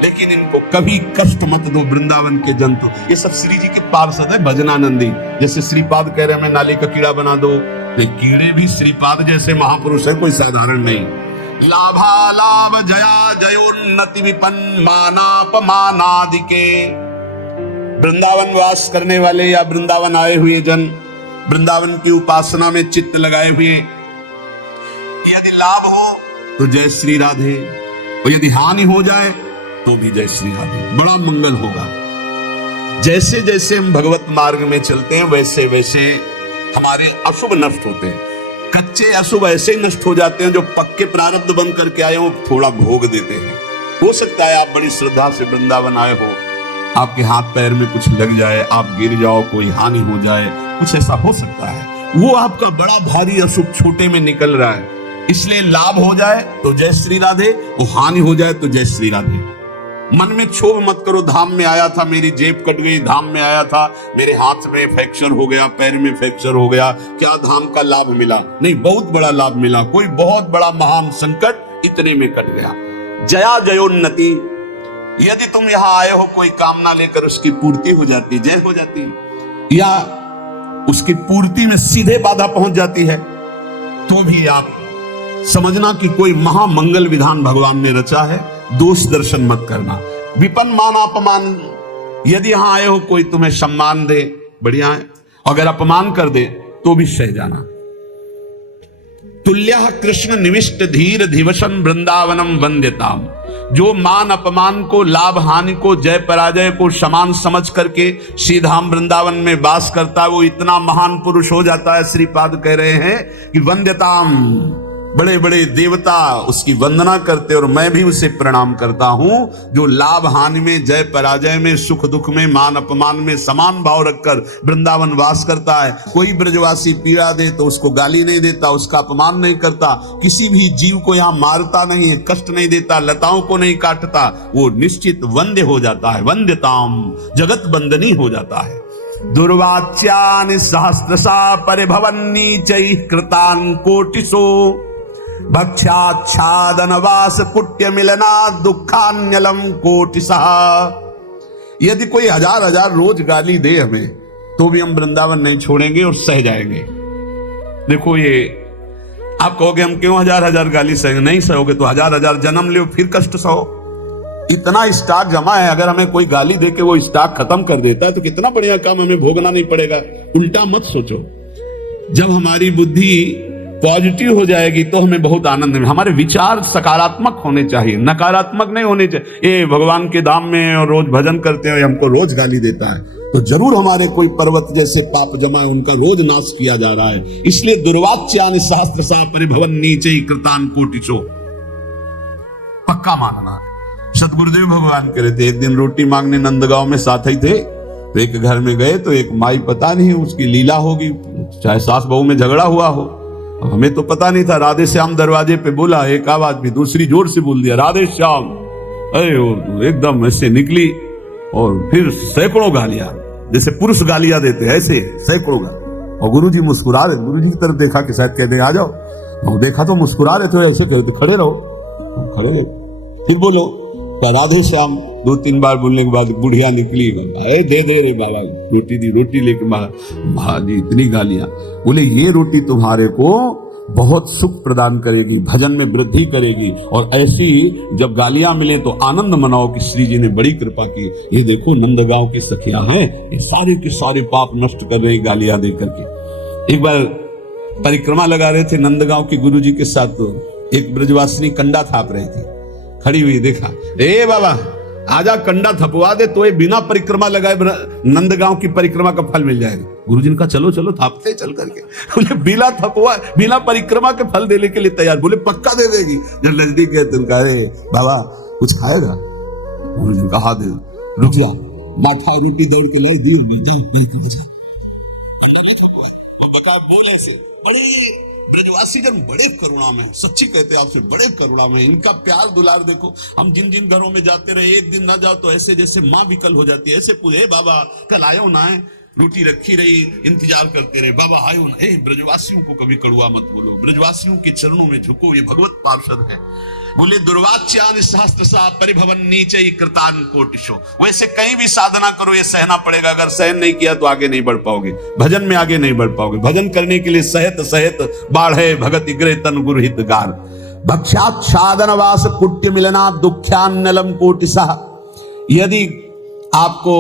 लेकिन इनको कभी कष्ट मत दो। वृंदावन के जंतु ये सब श्री जी के पार्षद है, भजनानंदी। जैसे श्रीपाद कह रहे हैं मैं नाली का कीड़ा बना दो, ये कीड़े भी श्रीपाद जैसे महापुरुष है, कोई साधारण नहीं। लाभा लाभ जया जयोन्नति विपन्न मानापमानादि के, वृंदावन वास करने वाले या वृंदावन आए हुए जन, वृंदावन की उपासना में चित्त लगाए हुए, यदि लाभ हो तो जय श्री राधे, और यदि हानि हो जाए तो भी जय श्री राधे, बड़ा मंगल होगा। जैसे जैसे हम भगवत मार्ग में चलते हैं वैसे वैसे हमारे अशुभ नष्ट होते हैं। कच्चे अशुभ ऐसे ही नष्ट हो जाते हैं, जो पक्के प्रारब्ध बन करके आए हो थोड़ा भोग देते हैं। हो सकता है आप बड़ी श्रद्धा से वृंदावन आए हो, आपके हाथ पैर में कुछ लग जाए, आप गिर जाओ, कोई हानि हो जाए, कुछ ऐसा हो सकता है। वो आपका बड़ा भारी अशुभ छोटे में निकल रहा है, इसलिए लाभ हो जाए तो जय श्री राधे, वो हानि हो जाए तो जय श्री राधे। मन में क्षोभ मत करो, धाम में आया था मेरी जेब कट गई, धाम में आया था मेरे हाथ में फ्रैक्चर हो गया, पैर में फ्रैक्चर हो गया, क्या धाम का लाभ मिला? नहीं, बहुत बड़ा लाभ मिला। कोई बहुत बड़ा महान संकट इतने में कट गया। जया जयोन्नति, यदि तुम यहां आए हो कोई कामना लेकर, उसकी पूर्ति हो जाती, जय हो जाती, या उसकी पूर्ति में सीधे बाधा पहुंच जाती है, तो भी आप समझना कि कोई महामंगल विधान भगवान ने रचा है। दोष दर्शन मत करना। विपन्न मान अपमान, यदि यहां आए हो कोई तुम्हें सम्मान दे, बढ़िया है, अगर अपमान कर दे तो भी सह जाना। तुल्यः कृष्ण निविष्ट धीर दिवसन वृंदावनम वंद्यताम, जो मान अपमान को, लाभ हानि को, जय पराजय को समान समझ करके श्रीधाम वृंदावन में वास करता है, वो इतना महान पुरुष हो जाता है। श्रीपाद कह रहे हैं कि वंद्यताम, बड़े बड़े देवता उसकी वंदना करते, और मैं भी उसे प्रणाम करता हूं, जो लाभ हानि में, जय पराजय में, सुख दुख में, मान अपमान में समान भाव रखकर वृंदावन वास करता है। कोई ब्रजवासी पीड़ा दे तो उसको गाली नहीं देता, उसका अपमान नहीं करता, किसी भी जीव को यहाँ मारता नहीं है, कष्ट नहीं देता, लताओं को नहीं काटता, वो निश्चित वंद्य हो जाता है। वंद्यताम, जगत वंदनी हो जाता है। दुर्वाच्यानि सहस्रशा परिभवन्नीचैः कृतान् कोटिसो भक्षाच्छादनवास पुट्य मिलना दुखान्यलम कोटिसः, यदि कोई हजार हजार रोज गाली दे हमें तो भी हम वृंदावन नहीं छोड़ेंगे और सह जाएंगे। देखो, ये आप कहोगे हम क्यों हजार हजार गाली सहेंगे? नहीं सहोगे तो हजार हजार जन्म लो फिर कष्ट सहो। इतना स्टॉक जमा है, अगर हमें कोई गाली दे के वो स्टॉक खत्म कर देता है तो कितना बढ़िया काम, हमें भोगना नहीं पड़ेगा। उल्टा मत सोचो, जब हमारी बुद्धि पॉजिटिव हो जाएगी तो हमें बहुत आनंद में, हमारे विचार सकारात्मक होने चाहिए, नकारात्मक नहीं होने चाहिए। ये भगवान के धाम में और रोज भजन करते हैं, हमको रोज गाली देता है, तो जरूर हमारे कोई पर्वत जैसे पाप जमा है, उनका रोज नाश किया जा रहा है। इसलिए दुर्वाच्यानि सहस्रशः परिभवन्नीचैः कृतान् कोटिसो, पक्का मानना। सतगुरुदेव भगवान कह रहे थे, एक दिन रोटी मांगने नंदगांव में साथ ही थे, तो एक घर में गए तो एक माई, पता नहीं उसकी लीला होगी, चाहे सास बहू में झगड़ा हुआ हो, हमें तो पता नहीं था। राधे श्याम दरवाजे पे बोला, एक आवाज भी दूसरी जोर से बोल दिया, राधे श्याम। अरे एकदम ऐसे निकली, और फिर सैकड़ों गालियां, जैसे पुरुष गालियां देते हैं ऐसे सैकड़ों गालियां। और गुरुजी मुस्कुरा रहे, गुरुजी की तरफ देखा कि शायद कहते आ जाओ, और देखा तो मुस्कुरा रहे थे, ऐसे कहते खड़े रहो, खड़े रहे, फिर बोलो राधे श्याम। 2-3 बार बोलने के बाद बुढ़िया निकली, दे दे रे बाबा रोटी दी, रोटी लेके भाजी, इतनी गालियां। बोले ये रोटी तुम्हारे को बहुत सुख प्रदान करेगी, भजन में वृद्धि करेगी, और ऐसी जब गालियां मिले तो आनंद मनाओ कि श्री जी ने बड़ी कृपा की। ये देखो नंदगांव की सखियां हैं, ये सारे के सारे पाप नष्ट कर रही गालियां दे करके। एक बार परिक्रमा लगा रहे थे नंदगांव के गुरु जी के साथ, तो एक ब्रजवासिनी कंडा थाप रही थी, खड़ी हुई, देखा, ए बाबा आजा कंडा थपवा दे तो ये बिना परिक्रमा लगाए नंदगांव की परिक्रमा का फल मिल जाएगा। गुरुजी ने कहा चलो चलो थापते चल करके। बोले बिना थपवा, बिना परिक्रमा के फल देने के लिए तैयार। बोले पक्का दे देगी। जब नजदीक गए तो कहा, अरे बाबा कुछ खाएगा? गुरुजी ने कहा, दे, रुक जा, माथा रोटी दौड़ के लाई दी, बोल ऐसे बड़े ब्रजवासी जन बड़े करुणा में, सच्ची कहते हैं आपसे, बड़े करुणा में। इनका प्यार दुलार देखो। हम जिन जिन घरों में जाते रहे, एक दिन ना जाओ तो ऐसे जैसे माँ विकल हो जाती है। ऐसे पूछे बाबा कल आयो ना है, रोटी रखी रही, इंतजार करते रहे, बाबा आयो ना। ब्रजवासियों को कभी कड़ुआ मत बोलो, ब्रजवासियों के चरणों में झुको, ये भगवत पार्षद है। बोले दुर्वाच्यान शास्त्र सा परिभवन नीचे कृतान कोटिशो। वैसे कहीं भी साधना करो ये सहना पड़ेगा। अगर सहन नहीं किया तो आगे नहीं बढ़ पाओगे, भजन में आगे नहीं बढ़ पाओगे। भजन करने के लिए सहत सहित बाढ़े भगत ग्रह तन गुरुहित गार। भक्षात साधन वास कुट्य मिलना दुख्यान्नलम कोटिसा। यदि आपको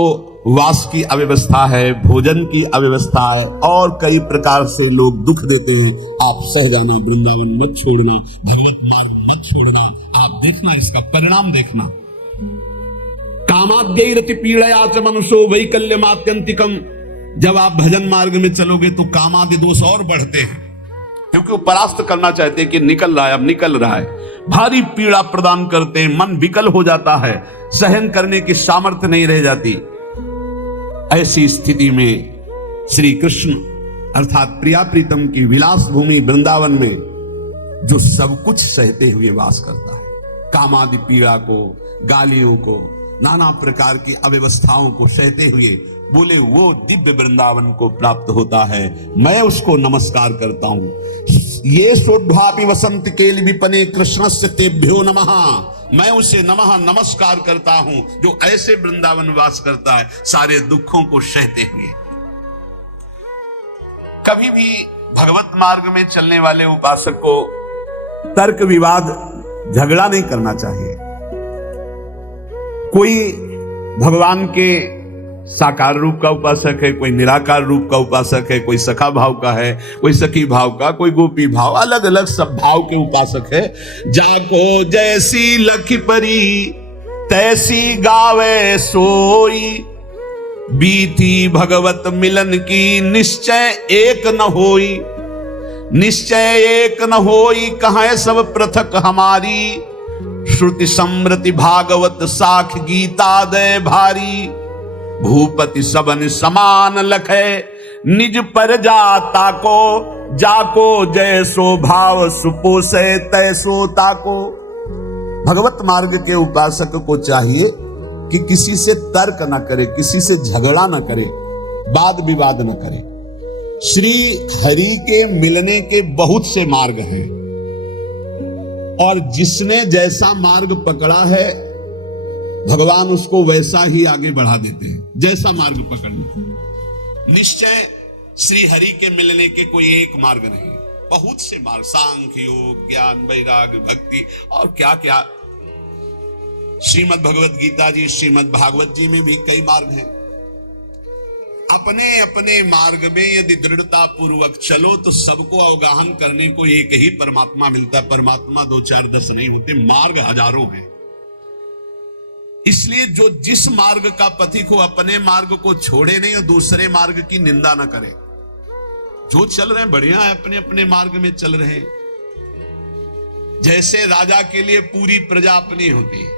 वास की अव्यवस्था है, भोजन की अव्यवस्था है और कई प्रकार से लोग दुख देते हैं, आप सह जाना, वृंदावन मत छोड़ना, भगवत मार्ग मत छोड़ना। आप देखना इसका परिणाम देखना। कामाद्यैरति पीड़या च मनुष्यो वैकल्यमात्यंतिकम। जब आप भजन मार्ग में चलोगे तो कामादि दोष और बढ़ते हैं, क्योंकि वो परास्त करना चाहते हैं कि निकल रहा है, अब निकल रहा है। भारी पीड़ा प्रदान करते हैं, मन विकल हो जाता है, सहन करने की सामर्थ्य नहीं रह जाती। ऐसी स्थिति में श्री कृष्ण अर्थात प्रिया प्रीतम की विलास भूमि वृंदावन में जो सब कुछ सहते हुए वास करता है, कामादि पीड़ा को, गालियों को, नाना प्रकार की अव्यवस्थाओं को सहते हुए, बोले वो दिव्य वृंदावन को प्राप्त होता है। मैं उसको नमस्कार करता हूं। ये सोढ़ापि वसंत केल विपने कृष्णस्य तेभ्यो नमः। मैं उसे नमः नमस्कार करता हूं जो ऐसे वृंदावन वास करता है, सारे दुखों को सहते हुए। कभी भी भगवत मार्ग में चलने वाले उपासक को तर्क विवाद झगड़ा नहीं करना चाहिए। कोई भगवान के साकार रूप का उपासक है, कोई निराकार रूप का उपासक है, कोई सखा भाव का है, कोई सखी भाव का, कोई गोपी भाव, अलग अलग सब भाव के उपासक है। जाको जैसी लखी परी तैसी गावे सोई, बीती भगवत मिलन की निश्चय एक न होई। निश्चय एक न होई कहाँ सब पृथक हमारी, श्रुति समृति भागवत साख गीता दय भारी। भूपति सबन समान लखे निज पर जाता को, जाको जैसो भाव सुपोसे तैसो ताको। भगवत मार्ग के उपासक को चाहिए कि किसी से तर्क न करे, किसी से झगड़ा न करे, वाद विवाद न करे। श्री हरि के मिलने के बहुत से मार्ग हैं और जिसने जैसा मार्ग पकड़ा है भगवान उसको वैसा ही आगे बढ़ा देते हैं, जैसा मार्ग पकड़ना। निश्चय श्री हरि के मिलने के कोई एक मार्ग नहीं, बहुत से मार्ग, सांख्य योग, ज्ञान, वैराग्य, भक्ति और क्या क्या। श्रीमद् भगवत गीता जी, श्रीमद् भागवत जी में भी कई मार्ग हैं। अपने अपने मार्ग में यदि दृढ़ता पूर्वक चलो तो सबको अवगाहन करने को एक ही परमात्मा मिलता। परमात्मा 2 4 10 नहीं होते, मार्ग हजारों हैं। इसलिए जो जिस मार्ग का पथिक हो अपने मार्ग को छोड़े नहीं और दूसरे मार्ग की निंदा न करे। जो चल रहे हैं बढ़िया है, अपने अपने मार्ग में चल रहे हैं। जैसे राजा के लिए पूरी प्रजा अपनी होती है,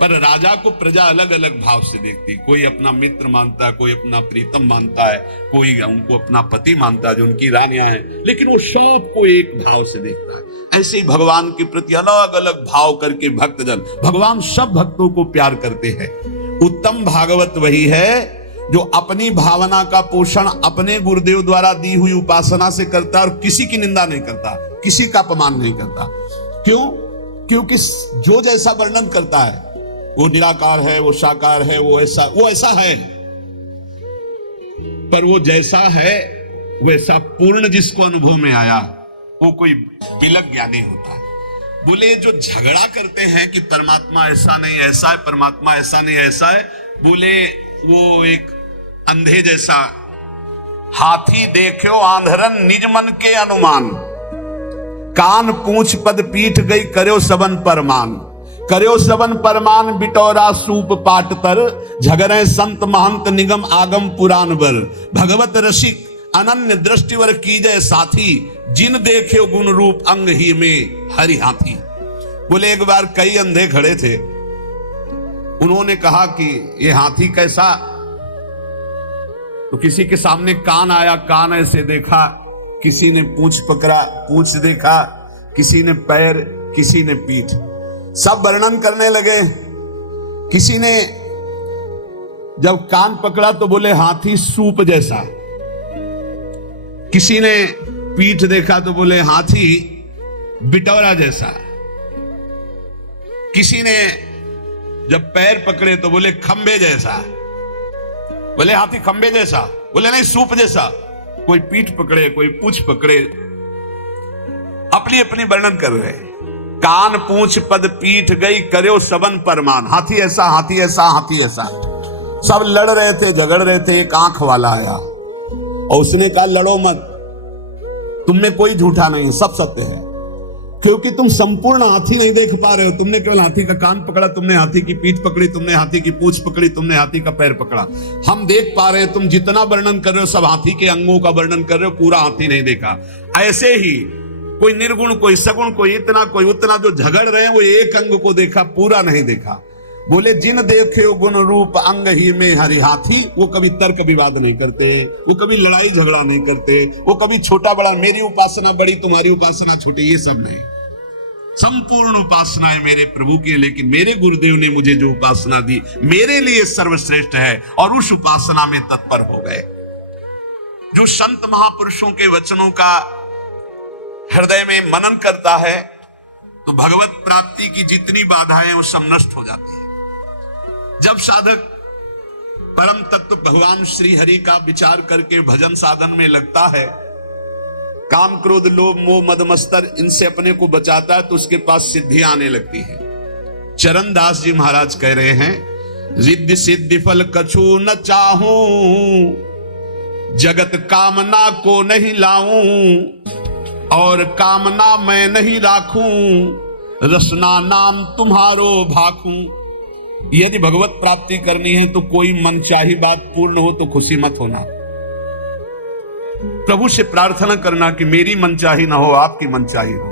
पर राजा को प्रजा अलग अलग भाव से देखती। कोई अपना मित्र मानता है, कोई अपना प्रीतम मानता है, कोई उनको अपना पति मानता है जो उनकी रानियां हैं, लेकिन वो सबको एक भाव से देखता है। ऐसे ही भगवान के प्रति अलग अलग भाव करके भक्तजन, भगवान सब भक्तों को प्यार करते हैं। उत्तम भागवत वही है जो अपनी भावना का पोषण अपने गुरुदेव द्वारा दी हुई उपासना से करता है और किसी की निंदा नहीं करता, किसी का अपमान नहीं करता। क्यों? क्योंकि जो जैसा वर्णन करता है, वो निराकार है, वो साकार है, वो ऐसा है, पर वो जैसा है वैसा पूर्ण जिसको अनुभव में आया वो कोई विलग ज्ञानी होता है। बोले जो झगड़ा करते हैं कि परमात्मा ऐसा नहीं ऐसा है, परमात्मा ऐसा नहीं ऐसा है, बोले वो एक अंधे जैसा। हाथी देखो आंधरन निज मन के अनुमान, कान पूंछ पद पीठ गई करो सबन परमान। करो सबन परमान बिटौरा सूप पाट तर, झगरे संत महंत निगम आगम पुराण बर। भगवत रसिक अनन्य दृष्टिवर कीजय साथी, जिन देखे गुण रूप अंग ही में हरि हाथी। बोले एक बार कई अंधे खड़े थे, उन्होंने कहा कि ये हाथी कैसा? तो किसी के सामने कान आया, कान ऐसे देखा किसी ने पूंछ पकड़ा, पूंछ देखा, किसी ने पैर, किसी ने पीठ, सब वर्णन करने लगे। किसी ने जब कान पकड़ा तो बोले हाथी सूप जैसा, किसी ने पीठ देखा तो बोले हाथी बिटौरा जैसा, किसी ने जब पैर पकड़े तो बोले खंबे जैसा, बोले हाथी खंबे जैसा, बोले नहीं सूप जैसा। कोई पीठ पकड़े, कोई पूंछ पकड़े, अपनी अपनी वर्णन कर रहे। कान पूंछ पद पीठ गई कर्यो सबन परमान, हाथी ऐसा, हाथी ऐसा, हाथी ऐसा। सब लड़ रहे थे, झगड़ रहे थे। एक आंख वाला आया और उसने कहा लड़ो मत, तुम में कोई झूठा नहीं, सब सत्य है, क्योंकि तुम संपूर्ण हाथी नहीं देख पा रहे हो। तुमने केवल हाथी का कान पकड़ा, तुमने हाथी की पीठ पकड़ी, तुमने हाथी की पूंछ पकड़ी, तुमने हाथी का पैर पकड़ा। हम देख पा रहे हैं, तुम जितना वर्णन कर रहे हो सब हाथी के अंगों का वर्णन कर रहे हो, पूरा हाथी नहीं देखा। ऐसे ही कोई निर्गुण, कोई सगुण, कोई इतना, कोई उतना, जो झगड़ रहे हैं वो एक अंग को देखा, पूरा नहीं देखा। बोले जिन देखे गुण रूप अंग ही में हरि हाथी, वो कभी तर्क विवाद नहीं करते, वो कभी लड़ाई झगड़ा नहीं करते, वो कभी छोटा बड़ा, मेरी उपासना बड़ी तुम्हारी उपासना छोटी, ये सब नहीं। संपूर्ण उपासना है मेरे प्रभु की, लेकिन मेरे गुरुदेव ने मुझे जो उपासना दी मेरे लिए सर्वश्रेष्ठ है, और उस उपासना में तत्पर हो गए। जो संत महापुरुषों के वचनों का हृदय में मनन करता है तो भगवत प्राप्ति की जितनी बाधाएं वो सब नष्ट हो जाती है। जब साधक परम तत्व भगवान श्री हरि का विचार करके भजन साधन में लगता है, काम क्रोध लोभ मोह मद मत्सर इनसे अपने को बचाता है, तो उसके पास सिद्धियां आने लगती है। चरण दास जी महाराज कह रहे हैं, रिद्धि सिद्धि फल कछु न चाहूं, जगत कामना को नहीं लाऊं, और कामना मैं नहीं राखूं, रसना नाम तुम्हारो भाखूं। यदि भगवत प्राप्ति करनी है तो कोई मनचाही बात पूर्ण हो तो खुशी मत होना। प्रभु से प्रार्थना करना कि मेरी मनचाही ना हो, आपकी मनचाही हो।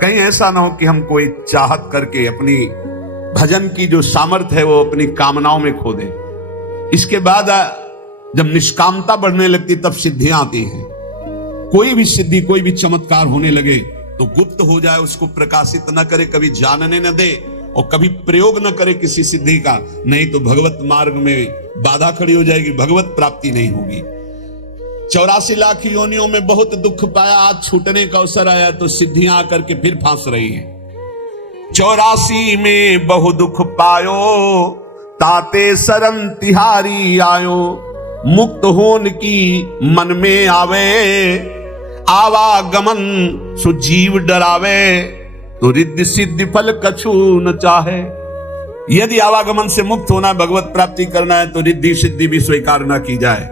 कहीं ऐसा ना हो कि हम कोई चाहत करके अपनी भजन की जो सामर्थ्य है वो अपनी कामनाओं में खो दे। इसके बाद जब निष्कामता बढ़ने लगती तब सिद्धियां आती हैं। कोई भी सिद्धि, कोई भी चमत्कार होने लगे तो गुप्त हो जाए, उसको प्रकाशित न करे, कभी जानने न दे और कभी प्रयोग न करे किसी सिद्धि का, नहीं तो भगवत मार्ग में बाधा खड़ी हो जाएगी, भगवत प्राप्ति नहीं होगी। 84 लाख योनियों में बहुत दुख पाया, आज छूटने का अवसर आया तो सिद्धियां आकर के फिर फांस रही हैं। 84 में बहु दुख पायो, ताते शरण तिहारी आयो, मुक्त होन की मन में आवे, आवागमन सुजीव डरावे, तो रिद्धि सिद्धि फल कछु न चाहे। यदि आवागमन से मुक्त होना, भगवत प्राप्ति करना है तो रिद्धि सिद्धि भी स्वीकार न की जाए।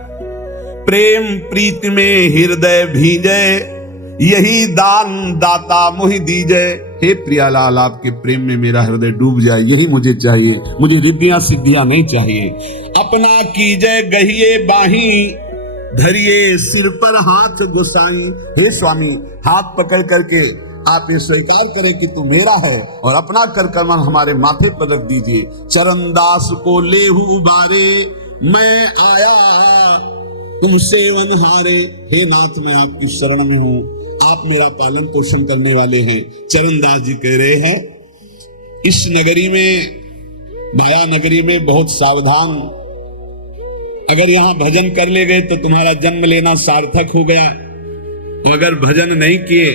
प्रेम प्रीति में हृदय भीजे, यही दान दाता मुहि दीजे। हे प्रियालाल, आपके प्रेम में मेरा हृदय डूब जाए, यही मुझे चाहिए, मुझे रिद्धियां सिद्धियां नहीं चाहिए। अपना कीजय गहिए बाही, धरिए सिर पर हाथ गोसाई। हे स्वामी, हाथ पकड़ करके आप ये स्वीकार करें कि तू मेरा है और अपना कर कमल हमारे माथे पर रख दीजिए। चरण दास को लेहू उबारे, मैं आया तुम सेवन हारे। हे नाथ, मैं आपकी शरण में हूं, आप मेरा पालन पोषण करने वाले हैं। चरणदास जी कह रहे हैं, इस नगरी में, माया नगरी में बहुत सावधान, अगर यहां भजन कर ले गए तो तुम्हारा जन्म लेना सार्थक हो गया, अगर भजन नहीं किए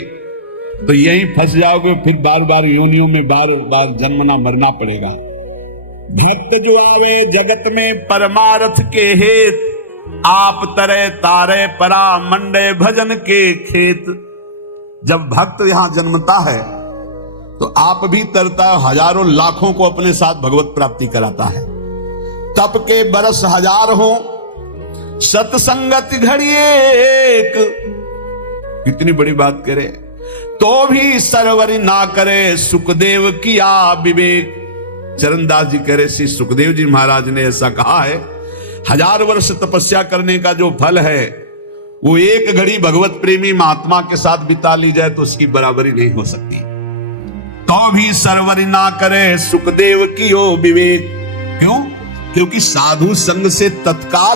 तो यहीं फंस जाओगे, फिर बार बार योनियों में बार बार जन्मना मरना पड़ेगा। भक्त जो आवे जगत में परमार्थ के हेत, आप तरे तारे परा मंडे भजन के खेत। जब भक्त यहां जन्मता है तो आप भी तरता, हजारों लाखों को अपने साथ भगवत प्राप्ति कराता है। तप के बरस हजार हो, सत्संगत घड़ी एक। कितनी बड़ी बात करे तो भी सरवरी ना करे, सुखदेव किया विवेक। चरणदास जी कह रहे, श्री सुखदेव जी महाराज ने ऐसा कहा है, 1000 वर्ष तपस्या करने का जो फल है वो एक घड़ी भगवत प्रेमी महात्मा के साथ बिता ली जाए तो उसकी बराबरी नहीं हो सकती। तो भी सरवरी ना करे, सुखदेव कियो विवेक। क्यों? क्योंकि साधु संग से तत्काल